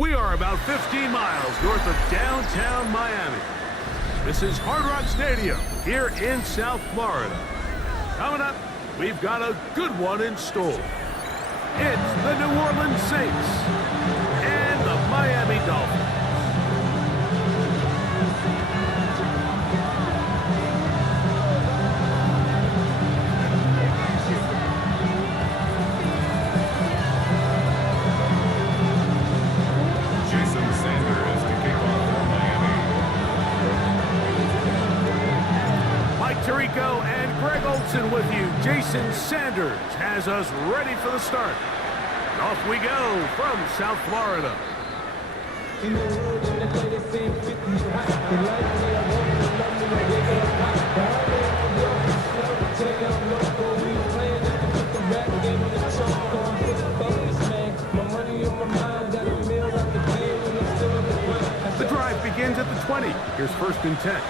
We are about 15 miles north of downtown Miami. This is Hard Rock Stadium here in South Florida. Coming up, we've got a good one in store. It's the New Orleans Saints and the Miami Dolphins. Tirico and Greg Olson with you. Jason Sanders has us ready for the start. And off we go from South Florida. The drive begins at the 20. Here's 1st and 10.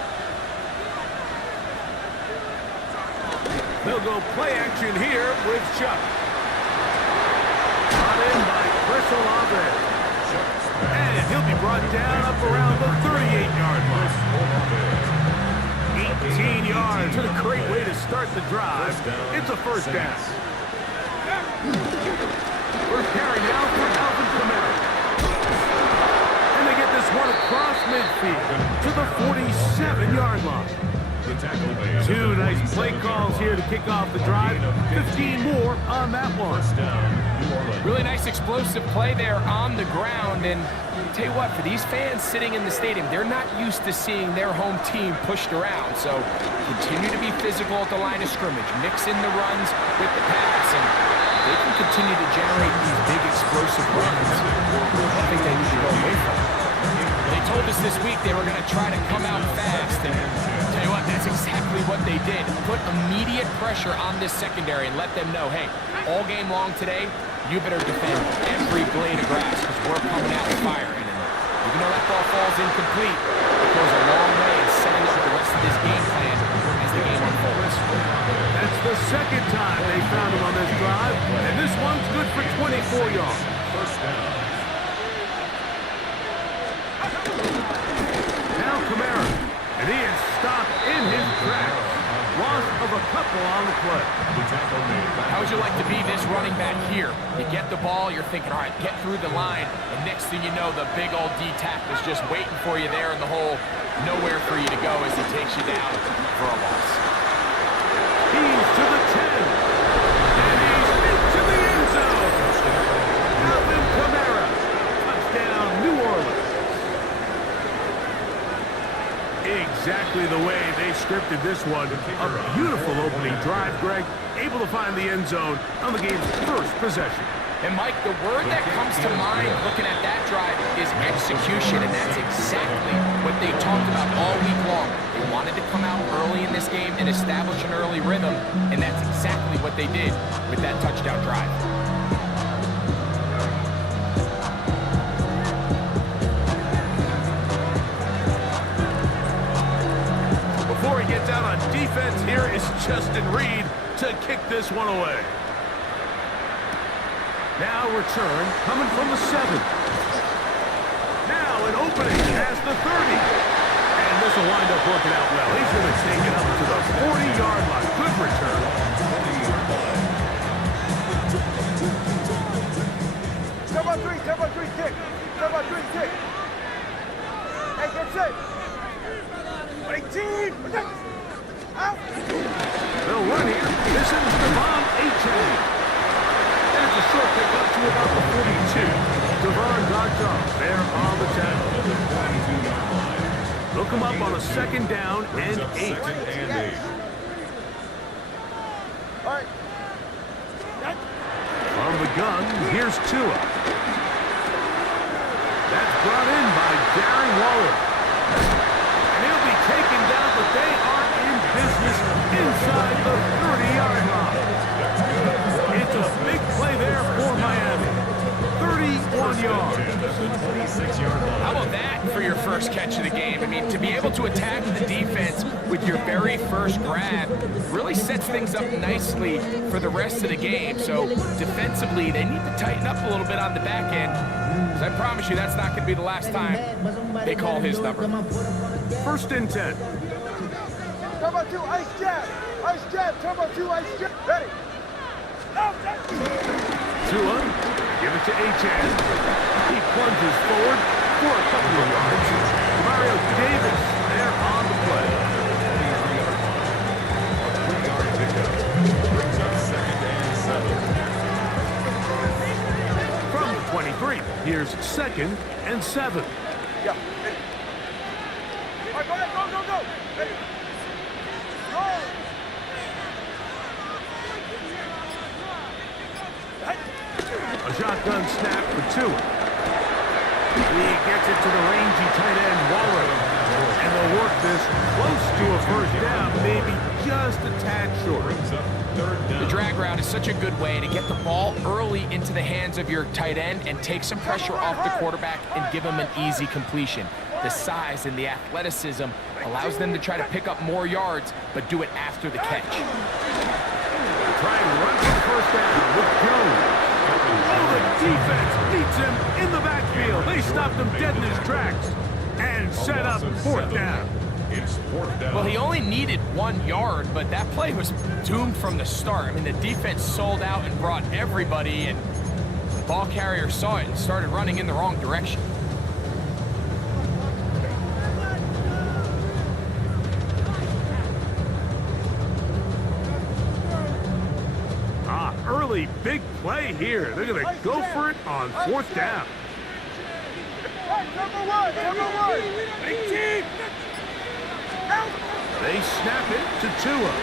They'll go play action here with Chuck. Brought in by Chris Olave. And he'll be brought down up around the 38-yard line. 18 yards. What a great way to start the drive. It's a 1st down. First carry now for Alvin Kamara. And they get this one across midfield to the 47-yard line. 2 nice play calls here to kick off the drive. 15 more on that one. Really nice explosive play there on the ground. And I'll tell you what, for these fans sitting in the stadium, they're not used to seeing their home team pushed around. So continue to be physical at the line of scrimmage. Mix in the runs with the pass. And they can continue to generate these big explosive runs. I don't think they need to go away from it. They told us this week they were going to try to come out fast. And tell you what, that's exactly what they did. Put immediate pressure on this secondary and let them know, hey, all game long today, you better defend every blade of grass because we're coming out firing. And even though that ball falls incomplete, it goes a long way in setting up the rest of this game plan as the game unfolds. That's the 2nd time they found him on this drive, and this one's good for 24 yards. 1st down. Now Kamara, and he is stopped in his tracks. Loss of a couple on the play. How would you like to be this running back here? You get the ball, you're thinking, all right, get through the line, and next thing you know, the big old D-tack is just waiting for you there in the hole. Nowhere for you to go as he takes you down for a loss. He's to the 10, and he's into the end zone. Alvin Kamara, touchdown, New Orleans. Exactly the way they scripted this one. A beautiful opening drive, Greg. Able to find the end zone on the game's 1st possession. And, Mike, the word that comes to mind looking at that drive is execution, and that's exactly what they talked about all week long. They wanted to come out early in this game and establish an early rhythm, and that's exactly what they did with that touchdown drive. Before he gets out on defense, here is Justin Reed to kick this one away. Now return coming from the 7. Now an opening past the 30. And this will wind up working out well. He's going to take it up to the 40-yard line. Good return. Step on 3, kick. Step on 3, kick. Hey, get set. 18! Out! They'll run here. This is Devon Achane. And it's a short pick up to about the 42. Devon knocked off there on the tackle. They'll come up on a 2nd down and 8. All right. From the gun, here's Tua. That's brought in by Darren Waller. And he'll be taken down, but they are in business inside the 30-yard line. It's a big play there for Miami. 31 yards. How about that for your first catch of the game? I mean, to be able to attack the defense with your very first grab really sets things up nicely for the rest of the game. So defensively, they need to tighten up a little bit on the back end, because I promise you that's not going to be the last time they call his number. 1st and 10. Turbo 2, ice jab. Ice jab, turbo 2, ice jab. Ready. Tua, give it to Achan. He plunges forward for a couple of yards. Mario Davis there on the play. Brings up 2nd and 7. From the 23, here's 2nd and 7. Yeah. All right, go ahead, go, go, go. Ready. Go. A shotgun snap for Tua. He gets it to the rangy tight end Waller. And they'll work this close to a 1st down, maybe just a tad short. Brings up 3rd down. The drag route is such a good way to get the ball early into the hands of your tight end and take some pressure off the quarterback and give him an easy completion. The size and the athleticism allows them to try to pick up more yards, but do it after the catch. Try and run for 1st down with Jones. Oh, the defense beats him in the backfield. They stopped him dead in his tracks and set up 4th down. It's 4th down. Well, he only needed 1 yard, but that play was doomed from the start. I mean, the defense sold out and brought everybody, and the ball carrier saw it and started running in the wrong direction. Early big play here. They're going to go for it on 4th down. Number 1, number 1. They snap it to Tua.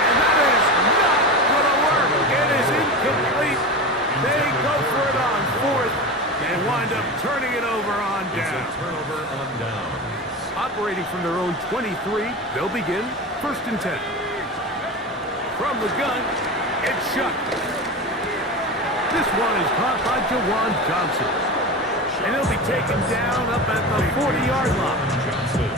And that is not going to work. It is incomplete. They go for it on 4th and wind up turning it over on It's a down. turnover on down. Operating from their own 23, they'll begin 1st and 10. From the gun, it's shot. This one is caught by Jawan Johnson. And he'll be taken down up at the 40-yard line. Johnson.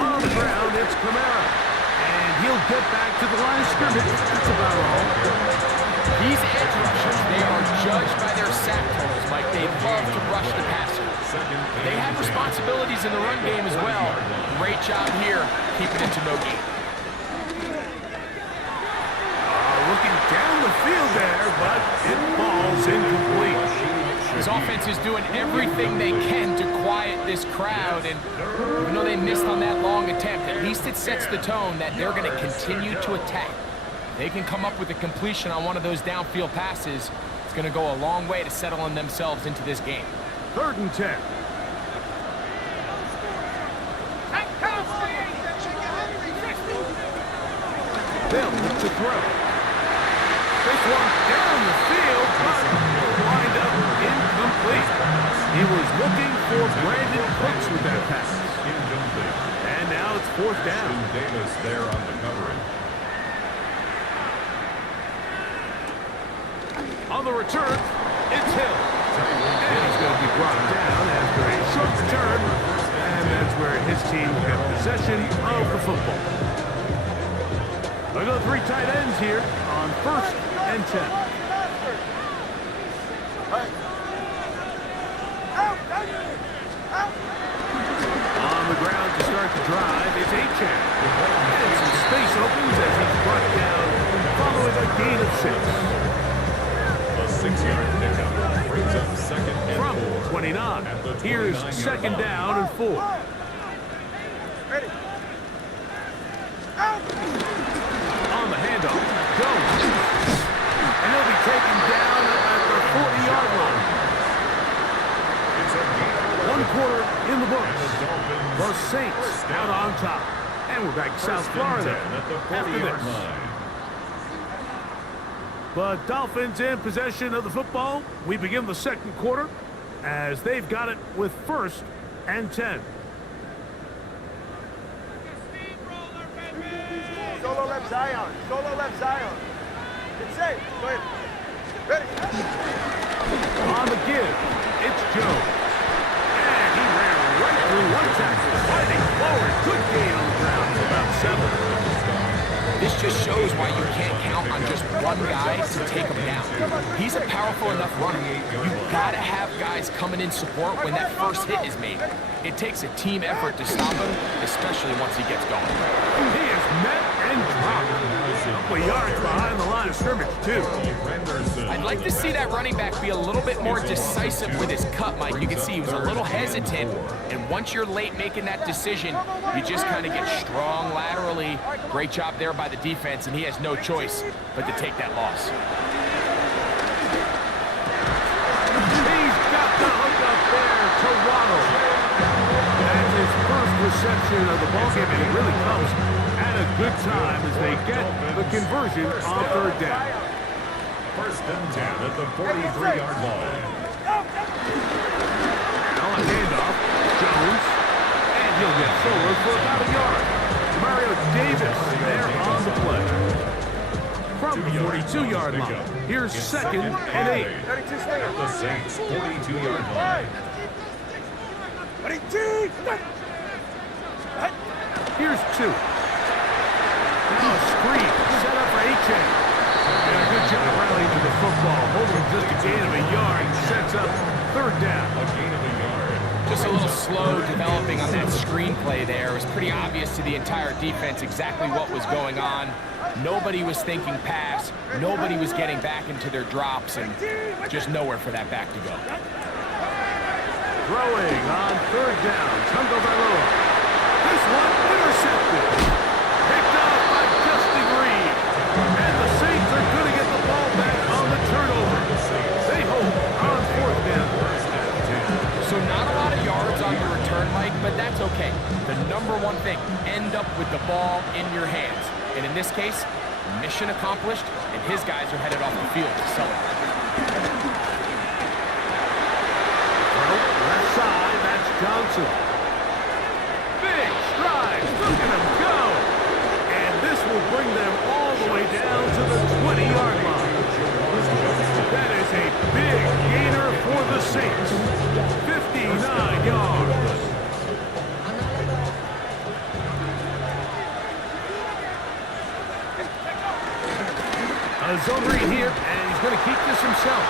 On the ground, it's Kamara. And he'll get back to the line of scrimmage. That's about all. These edge rushers, they are judged by their sack totals, Mike. They love to rush the passer. They have responsibilities in the run game as well. Great job here, keeping it to no gain. Looking down the field there, but it falls incomplete. This offense is doing everything they can to quiet this crowd, and even though they missed on that long attempt, at least it sets the tone that they're going to continue to attack. They can come up with a completion on one of those downfield passes. It's going to go a long way to settling themselves into this game. 3rd and 10. They'll look to throw. This one down the field, but wind up incomplete. He was looking for Brandon Cooks with that pass. And now it's 4th down. Davis there on the coverage. On the return, it's Hill. And he's going to be brought down after a short return. And that's where his team will get possession of the football. They'll go 3 tight ends here on 1st and 10. On the ground to start the drive, it's Achan. And some space opens as he's brought down following a gain of 6. A 6-yard pickup brings up 2nd and 4. From 29, here's 2nd down and 4. Ready. On the handoff, Jones. And he'll be taken down at the 40-yard line. It's a gain. 1 quarter in the books. The Dolphins The Saints out on top. And we're back to South Florida at the after 40-yard this. line. The Dolphins in possession of the football. We begin the 2nd quarter as they've got it with 1st and 10. Solo left Zion. Solo left Zion. It's safe. Go ahead. Ready? On the give, it's Jones. And he ran right through one tackle, fighting forward. Good gain on the ground for about 7. This just shows why you can't count on just one guy to take him down. He's a powerful enough runner. You've got to have guys coming in support when that first hit is made. It takes a team effort to stop him, especially once he gets going. He is met and dropped. A couple yards behind the line of scrimmage, too. I'd like to see that running back be a little bit more decisive with his cut, Mike. You can see he was a little hesitant, and once you're late making that decision, you just kind of get strong laterally. Great job there by the defense, and he has no choice but to take that loss. He's got the hook up there to Waddle. That's his first reception of the ballgame, and it really comes at a good time as they get the conversion on third down. First and 10 at the 43-yard line. Now a handoff, Jones, and he'll get forward for about a yard. Mario Davis there on the play. From the 42-yard line, here's second and 8. The Saints 42-yard line. Here's 2. Now a screen set up for A-Chain. And a good job rallying to the football, holding just a gain of a yard, sets up third down. A gain of a yard. Just a little slow developing on that screenplay there. It was pretty obvious to the entire defense exactly what was going on. Nobody was thinking pass. Nobody was getting back into their drops, and just nowhere for that back to go. Throwing on third down, Tungo Bailoa. This one intercepted. Picked off by Justin Reed. And the Saints are going to get the ball back on the turnover. They hold on fourth down. So not a lot of yards on the return, Mike, but that's okay. The number one thing, end up with the ball in your hands. And in this case, mission accomplished, and his guys are headed off the field to celebrate. Left side, that's Johnson. Big strides, look at him go. And this will bring them all the way down to the 20-yard line. That is a big gainer for the Saints. 59 yards. A zone read here, and he's going to keep this himself.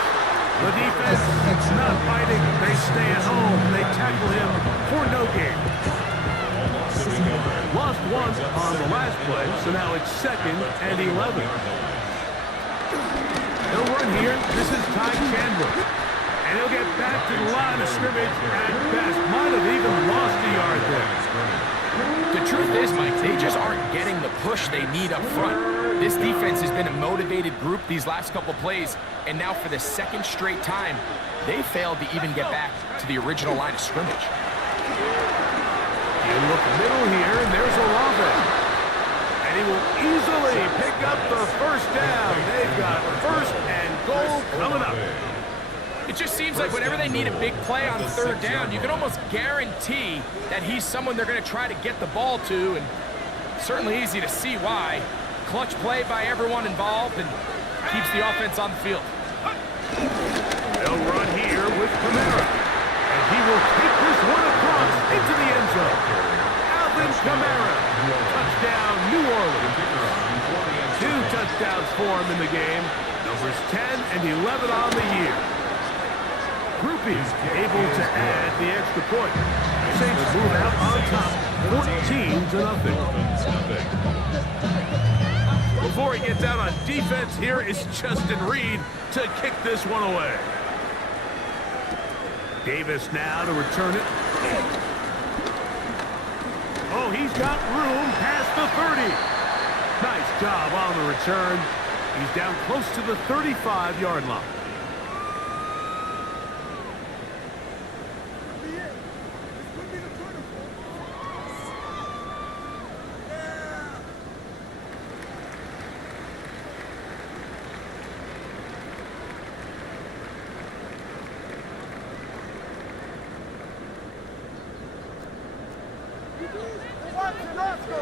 The defense, it's not fighting. They stay at home. They tackle him for no gain. Lost one on the last play, so now it's second and 11. They'll run here. This is Ty Chandler. And he'll get back to the line of scrimmage at best. Might have even lost a yard there. The truth is, Mike, they just aren't getting the push they need up front. This defense has been a motivated group these last couple plays, and now for the second straight time, they failed to even get back to the original line of scrimmage. You look middle here, and there's Olave. And he will easily pick up the first down. They've got first and goal coming up. It just seems like whenever they need a big play on third down, you can almost guarantee that he's someone they're going to try to get the ball to, and certainly easy to see why. Clutch play by everyone involved and keeps the offense on the field. They'll run here with Kamara. And he will take this one across into the end zone. Alvin Kamara. Touchdown, New Orleans. 2 touchdowns for him in the game. Numbers 10 and 11 on the year. Groupies able to add the extra point. Saints move out on top, 14-0. Before he gets out on defense, here is Justin Reed to kick this one away. Davis now to return it. Oh, he's got room past the 30. Nice job on the return. He's down close to the 35-yard line.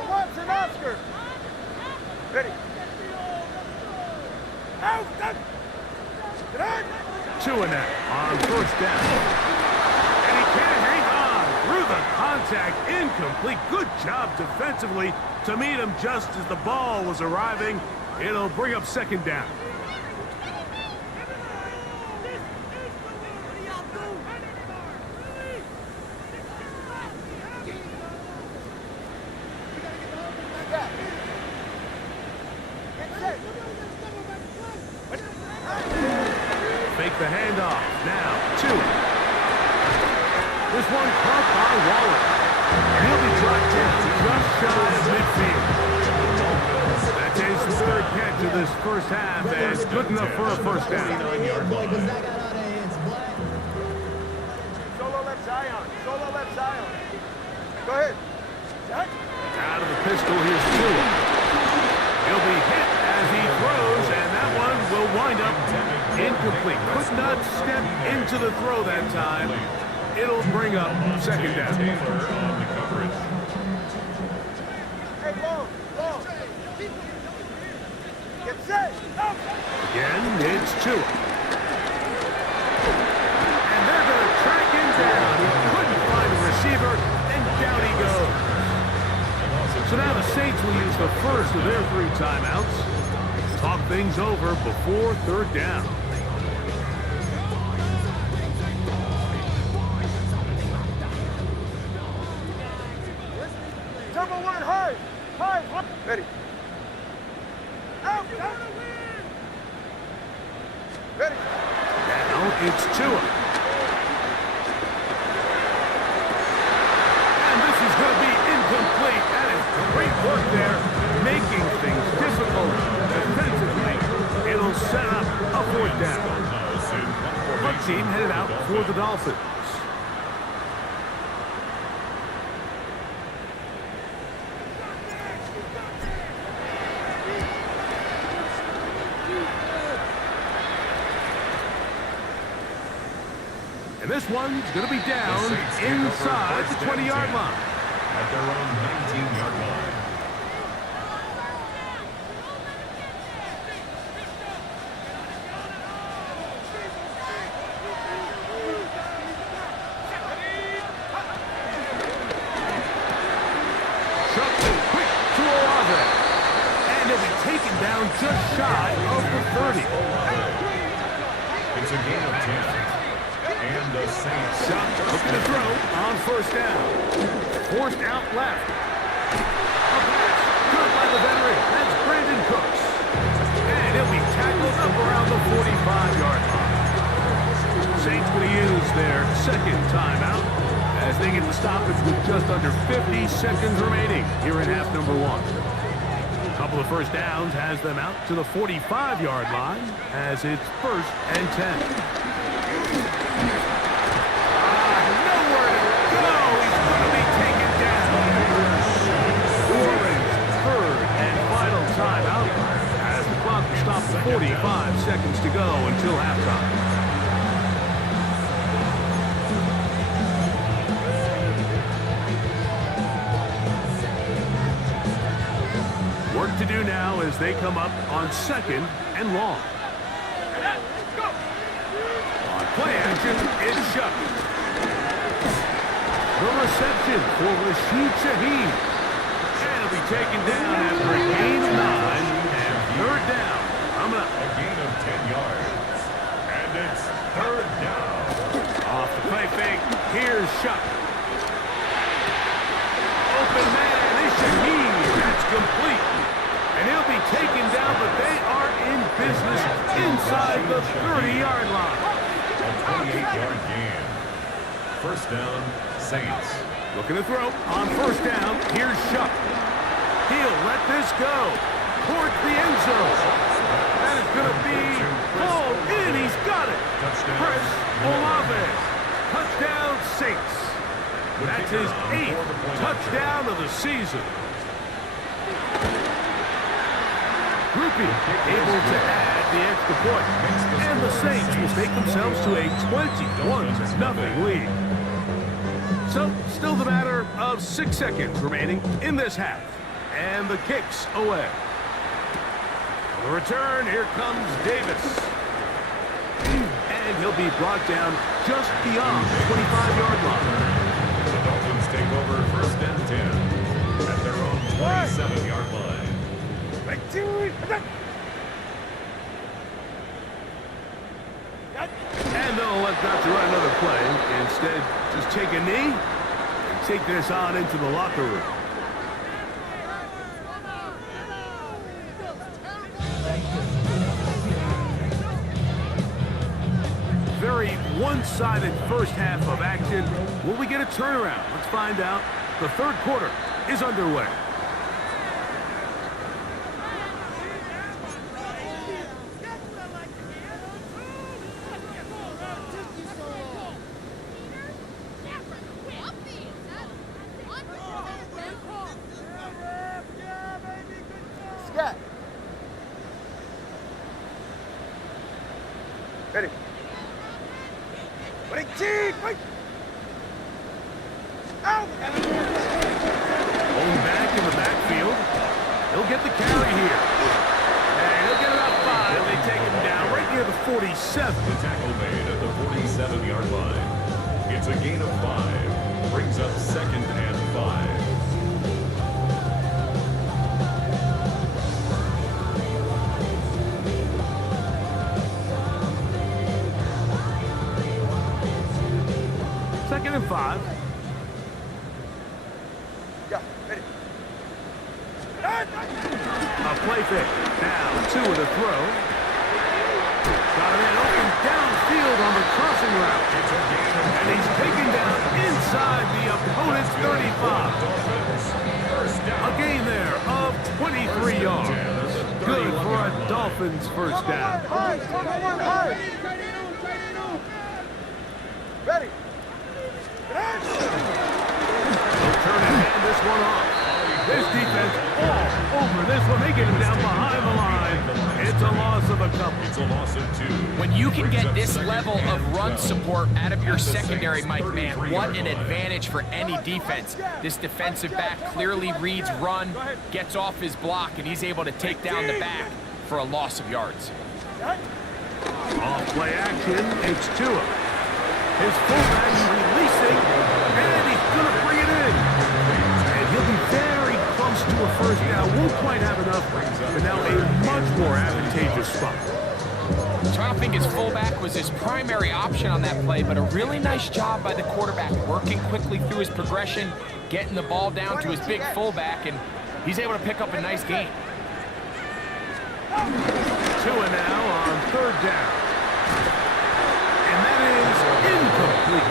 Watson, Oscar! Ready. Out. Get on. 2 and out on first down. And he can't hang on through the contact. Incomplete. Good job defensively to meet him just as the ball was arriving. It'll bring up second down. Fake the handoff. Now, 2. This one caught by Waller. And he'll be dropped down just shy of midfield. That's his 3rd catch of this first half, and good enough for a first down. Solo left Zion. Solo left Zion. Go ahead. Out of the pistol, here's Tua. He'll be hit as he throws, and that one will wind up incomplete. Could not step into the throw that time. It'll bring up second down. Hey, long. Get set. Again, it's Tua. And they're going to track him down. He couldn't find a receiver, and down he goes. So now the Saints will use the first of their 3 timeouts. Talk things over before third down. Number 1, high. Ready. Out. Ready. Now it's Tua. And this is going to be incomplete. That is great work there, making things difficult defensively. It'll set up a 4th down. Punt team headed out for the Dolphins. And this one's going to be down inside the 20-yard line. At their own 19-yard line. Quick to Olave. And he'll be taken down just shy of the 30. It's a gain of 10. And the Saints Looking to throw on first down. Forced out left. A pass. Good by the veteran. That's Brandon Cooks. And he'll be tackled up around the 45-yard line. Saints going to use their 2nd timeout as they get the stoppage with just under 50 seconds remaining here in half number 1. A couple of first downs has them out to the 45-yard line as it's 1st and 10. Nowhere to go. He's going to be taken down. Orleans, 3rd and final timeout as the clock stops 45 seconds to go until halftime. Work to do now as they come up on 2nd and long. On play action, it's Shuck. The reception for Rashid Shaheed. And he'll be taken down after a gain of 9 and 3rd down. Coming up. a gain of 10 yards. And it's 3rd down. Off the play fake. Here's Shuck. Open man is Shaheed. That's complete. And he'll be taken down, but they are in business inside the 30-yard line. A 28-yard gain. First down, Saints. Looking to throw on first down. Here's Shuck. He'll let this go towards the end zone. That is going to be called in. He's got it. Chris Olave. Touchdown, Saints. That's his 8th touchdown of the season. Groupie able to add the extra point. And the Saints will take themselves to a 21-0 lead. So, still the matter of 6 seconds remaining in this half. And the kick's away. The return, here comes Davis. And he'll be brought down just beyond the 25-yard line. The Dolphins take over 1st and 10 at their own 27-yard line. And they'll elect not to run another play. Instead, just take a knee and take this on into the locker room. Very one-sided first half of action. Will we get a turnaround? Let's find out. The third quarter is underway. Scat. Ready. Wait, G! Wait! Out! Holding back in the backfield. He'll get the carry here. And he'll get about 5. They take him down right near the 47. The tackle made at the 47-yard line. It's a gain of 5. Brings up 2nd and 5. Second and 5. Yeah, ready. A play fake. Now 2 with a throw. Got a man open downfield on the crossing route. And he's taken down inside the opponent's 35. A gain there of 23 yards. Good for a Dolphins first down. High, cover one high. Ready. They'll turn and hand this one off. This defense all over this one. They get him down behind the line. It's a loss of a couple. It's a loss of 2. When you can get this level of run support out of your secondary, Mike, man, what an advantage for any defense. This defensive back clearly reads run, gets off his block, and he's able to take down the back for a loss of yards. Off play action. It's Tua. His fullback releasing, and he's going to bring it in. And he'll be very close to a first down. Won't quite have enough, but now a much more advantageous spot. So I don't think his fullback was his primary option on that play, but a really nice job by the quarterback, working quickly through his progression, getting the ball down to his big fullback, and he's able to pick up a nice gain. Tua now on 3rd down. And that is incomplete.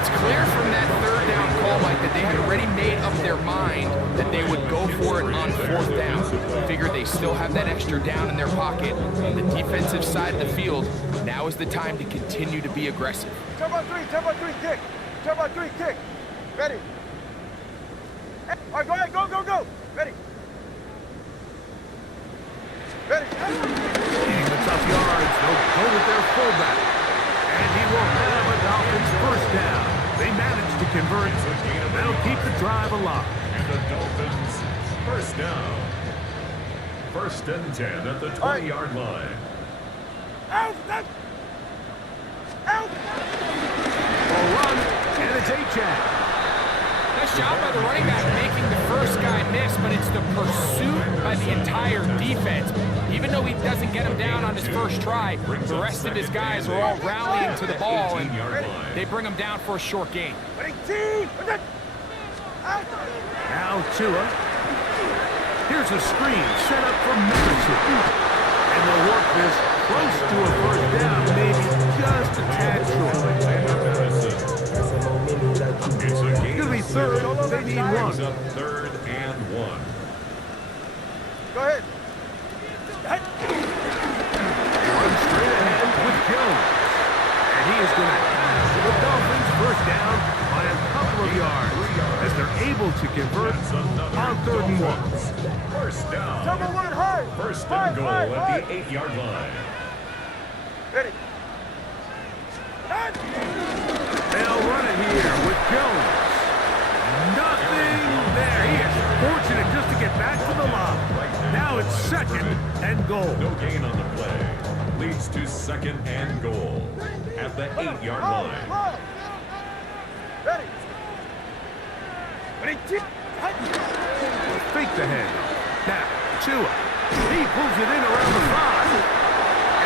It's clear from that 3rd down call, Mike, that they had already made up their mind that they would go for it on 4th down. Figured they still have that extra down in their pocket on the defensive side of the field. Now is the time to continue to be aggressive. Jump on 3, kick. Jump on 3, kick. Ready. All right, go ahead, go. Ready. Ready. Eating the tough yards. They'll go with their fullback. And he will have a Dolphins first down. They managed to convert. They'll keep the drive alive. And the Dolphins first down. 1st and 10 at the 20-yard line. Out! A run, and it's A-Chat. Nice job by the running back making the first guy miss, but it's the pursuit by the entire defense. Even though he doesn't get him down on his first try, the rest of his guys are all rallying to the ball, and they bring him down for a short gain. Now Tua. Here's a screen set up for Madison. And they'll work this close to a first down, maybe just a tad short. It's a gain. It'll be 3rd. They need 1. Brings up 3rd and 1. Go ahead. Run straight ahead with Jones. And he is going to have the Dolphins first down by a couple of yards as they're able to convert on 3rd and 1. First down. Jump on 1 high. First High, and goal high, at high. the 8-yard line. Ready. They'll run it here with Jones. Nothing there. He is fortunate just to get back to the line. Now it's 2nd and goal. No gain on the play. Leads to second and goal at the 8-yard line. Ready. Fake the handoff. Now, Tua. He pulls it in around the 5.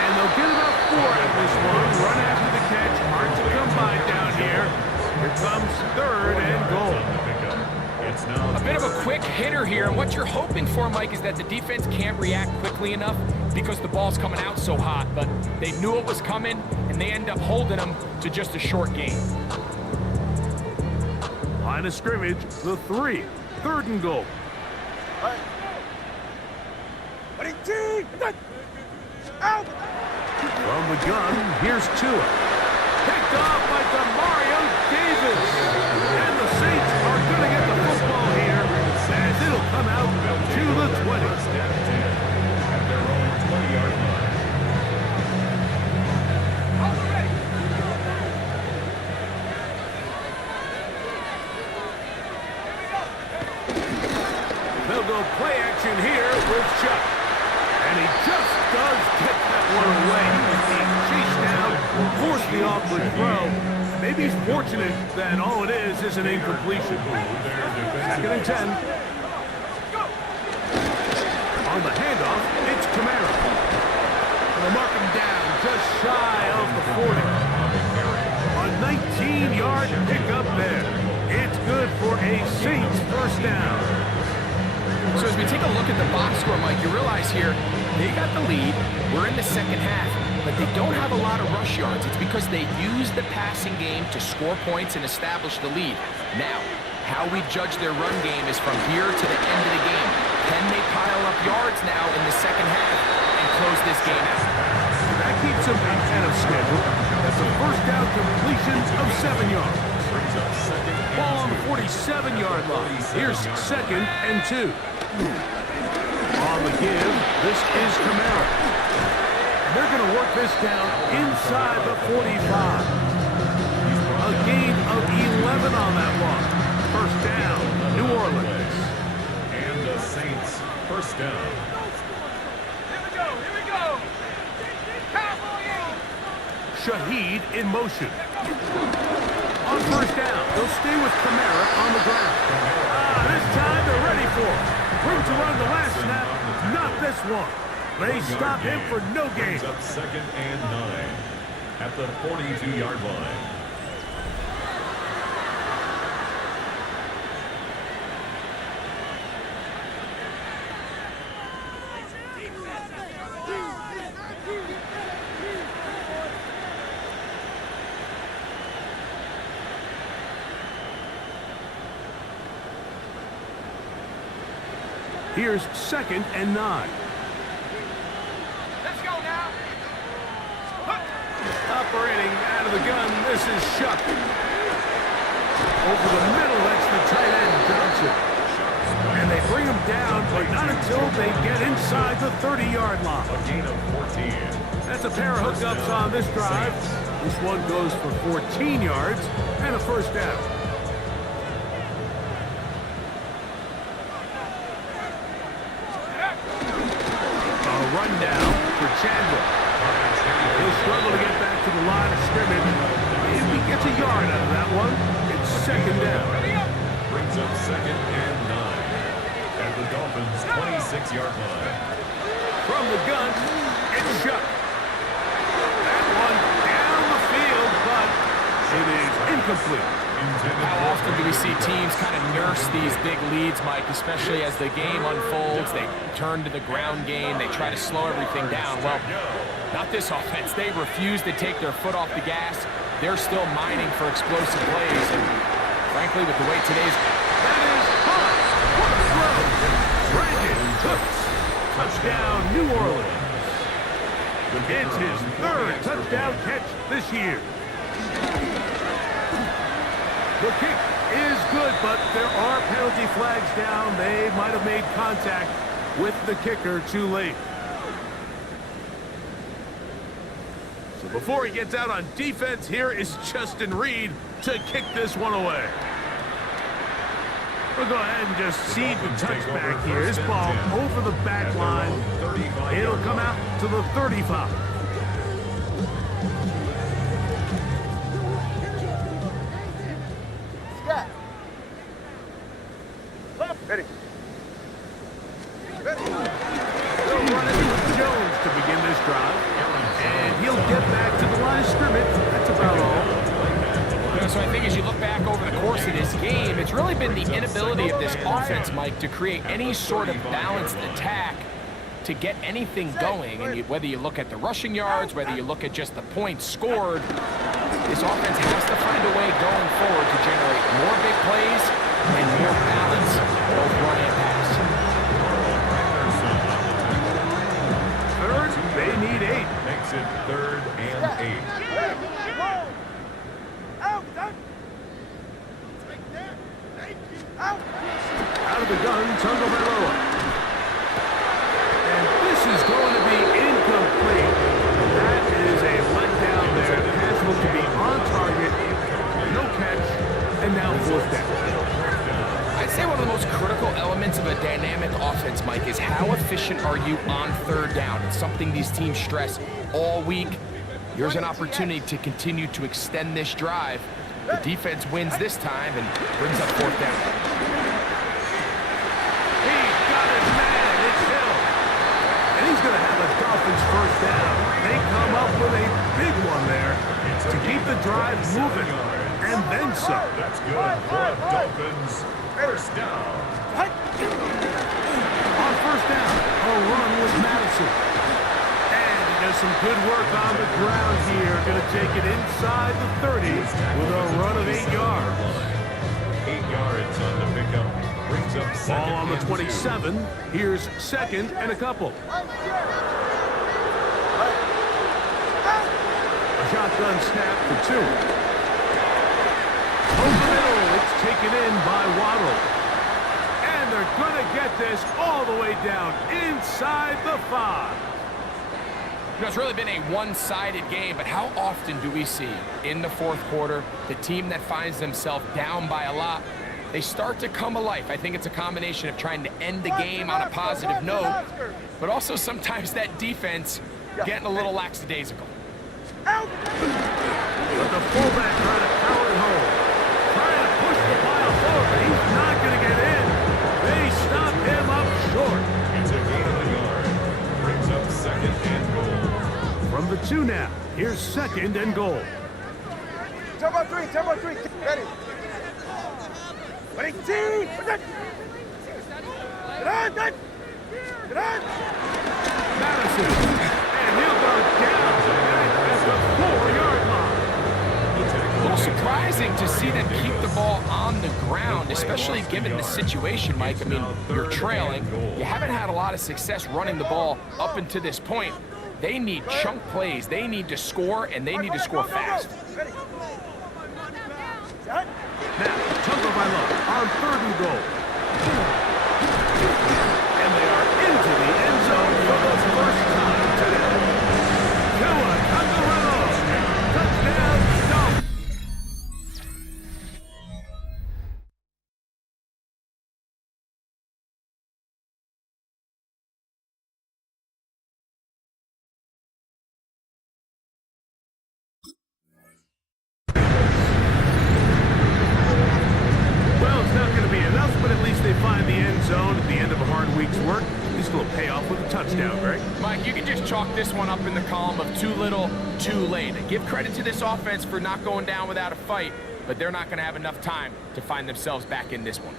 And they'll get about 4 at this one. Run after the catch. Hard to come by down here. Here comes third and goal. A bit of a quick hitter here, and what you're hoping for, Mike, is that the defense can't react quickly enough because the ball's coming out so hot, but they knew it was coming, and they end up holding them to just a short gain. Line of scrimmage, the 3. Third and goal. Out! From the gun, here's Tua. Picked off by Demario Davis. And the Saints are going to get the football here as it'll come out to the 20. At their own 20-yard line. They'll go play action here with Chuck. And he just does get that one away. He chased down, forced the awkward throw. Maybe he's fortunate that all it is an incompletion. Second and 10. On the handoff, it's Camara. They'll mark him down just shy of the 40. A 19-yard pickup there. It's good for a Saints first down. So as we take a look at the box score, Mike, you realize here, they got the lead. We're in the second half, but they don't have a lot of rush yards. It's because they use the passing game to score points and establish the lead. Now, how we judge their run game is from here to the end of the game. Can they pile up yards now in the second half and close this game out? That keeps them ahead of schedule. That's a first down completion of 7 yards. Ball on the 47-yard line. Here's second and 2. On the give, this is Camara. They're going to work this down inside the 45. A gain of 11 on that one. First down, New Orleans. And the Saints first down. Here we go. Shaheed in motion. On first down, they'll stay with Camara on the ground. This time they're ready for it. Room to run the last snap, not this one. They stop him for no gain. Up second and 9 at the 42-yard line. Here's second and 9. Let's go now. Operating out of the gun, this is Shuck. Over the middle, that's the tight end, Johnson. And they bring him down, but not until they get inside the 30-yard line. A gain of 14. That's a pair of hookups on this drive. This one goes for 14 yards and a first down. Rundown for Chandler. He'll struggle to get back to the line of scrimmage. If he gets a yard out of that one, it's second down. Brings up second and 9 at the Dolphins' 26-yard line. From the gun, it's Shuck. That one down the field, but it is incomplete. How often do we see teams kind of nurse these big leads, Mike, especially as the game unfolds? They turn to the ground game. They try to slow everything down. Well, not this offense. They refuse to take their foot off the gas. They're still mining for explosive plays. And frankly, with the way today's... That is hot. What a throw. Brandon Cooks. Touchdown, New Orleans. It's his third touchdown catch this year. The kick is good, but there are penalty flags down. They might have made contact with the kicker too late. So before he gets out on defense, here is Justin Reed to kick this one away. We'll go ahead and just cede the touchback here. This ball over the back line. It'll come out to the 35. Scat. Left. Ready. Ready. They'll run it with Jones to begin this drive. And he'll get back to the line of scrimmage. That's about all. So I think as you look back over the course of this game, it's really been the inability of this offense, Mike, to create any sort of balanced attack to get anything going. And whether you look at the rushing yards, whether you look at just the points scored, this offense has to find a way going forward to generate more big plays and more balance, both run and pass. Third, they need 8. Makes it 3rd and 8. Out. Out. Out of the gun, Tagovailoa. And this is going to be incomplete. That is a letdown there. The pass looked to be on target, no catch, and now 4th down. I'd say one of the most critical elements of a dynamic offense, Mike, is how efficient are you on 3rd down? It's something these teams stress all week. Here's an opportunity to continue to extend this drive. The defense wins this time and brings up 4th down. He got his man. It's Hill. And he's going to have a Dolphins 1st down. They come up with a big one there to keep the drive moving. And then some. That's good for the Dolphins. 1st down. On 1st down, a run with Madison. And he does some good work on the ground here. Going to take it inside the 30 with a run of 8 yards. 8 yards on the pickup. Brings up 2nd Ball on the and 27. Here's 2nd and a couple. A shotgun snap for 2. Over the middle, it's taken in by Waddle. And they're going to get this all the way down inside the 5. You know, it's really been a one-sided game, but how often do we see in the 4th quarter the team that finds themselves down by a lot, they start to come alive? I think it's a combination of trying to end the game on a positive note, but also sometimes that defense getting a little lackadaisical. Out. But the fullback trying to power it home. Trying to push the pile forward, but he's not going to get in. They stop him up short. It's a gain of a yard. Brings up 2nd and goal. From the 2 now, here's 2nd and goal. Tempo 3. Ready. Ready, T. Get on. Madison, and he'll go down at the 4-yard line. A little surprising to see them keep the ball on the ground, especially given the situation, Mike. I mean, you're trailing. You haven't had a lot of success running the ball up until this point. They need chunk plays. They need to score, and they need to score fast. Ready. Now, Tagovailoa on 3rd and goal. And they are into the end zone for the first time today. Tagovailoa, touchdown, Dolphins. Well, it's not going to be enough, but at least they find the end zone at the end of a hard week's work. This will pay off with a touchdown, Greg. Mike, you can just chalk this one up in the column of too little, too late. Give credit to this offense for not going down without a fight, but they're not going to have enough time to find themselves back in this one.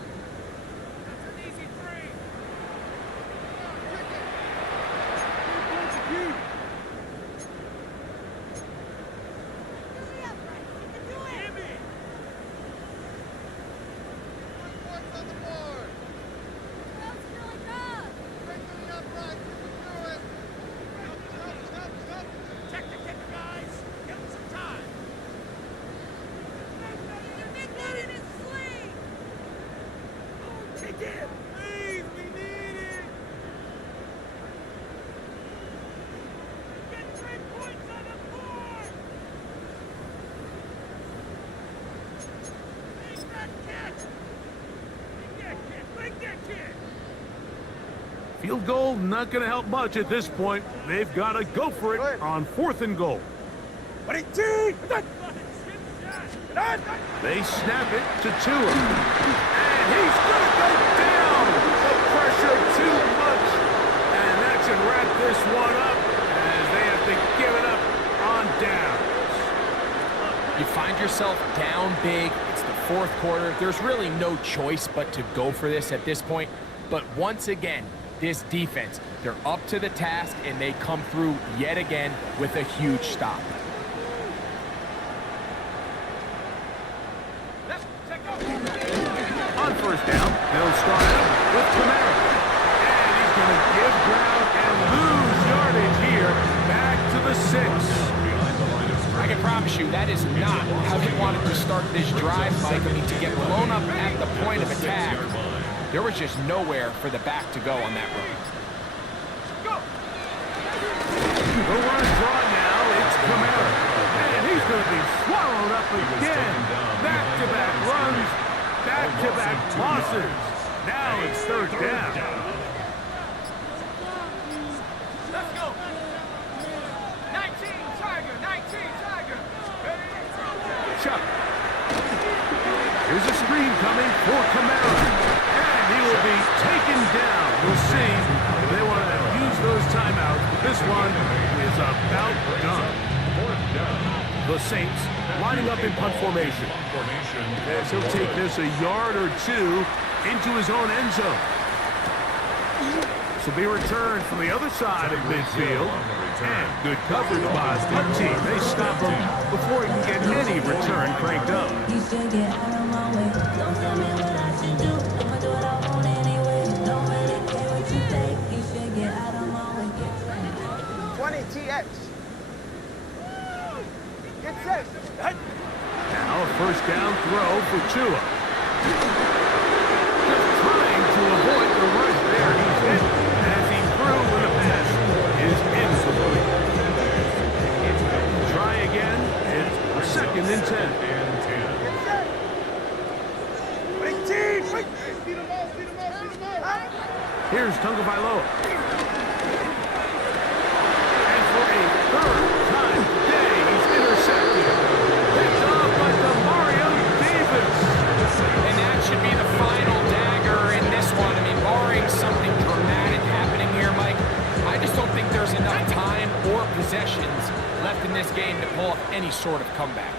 Field goal not going to help much at this point. They've got to go for it on 4th and goal. They snap it to Tua. And he's going to go down. The pressure too much. And that should wrap this one up as they have to give it up on downs. You find yourself down big. It's the 4th quarter. There's really no choice but to go for this at this point. But once again, this defense, they're up to the task, and they come through yet again with a huge stop. On 1st down, they'll start out with Kamara. And he's going to give ground and lose yardage here back to the 6. I can promise you that is not how they wanted to start this drive, Mike. I mean, to get blown up at the point of attack, there was just nowhere for the back to go on that run. The run draw now, it's Kamara. And he's going to be swallowed up again. Back-to-back runs, back-to-back losses. Now it's 3rd down. Let's go. 19, Tiger, 19, Tiger. Chuck. Here's a screen coming for Kamara. And he will be taken down. We'll see if they want to use those timeouts. But this one is about done. The Saints lining up in punt formation. As he'll take this a yard or two into his own end zone. This will be returned from the other side of midfield. And good coverage by the punt team. They stop him before he can get any return cranked up. You should get out of my way. Don't tell me what I should do. I'ma do what I want anyway. Don't really care what you think. You should get out of my way. 20 TX. Get set. Now a 1st down throw for Tua. Just trying to avoid the rush there. He's hit as he threw when the pass is incomplete. Try again. It's 2nd and 10. Get set. Big team. Speed them all, speed them all, speed them all. Here's Tagovailoa. And for a 3rd time today, he's intercepted. Picked off by Mario Davis. And that should be the final dagger in this one. I mean, barring something dramatic happening here, Mike, I just don't think there's enough time or possessions left in this game to pull off any sort of comeback.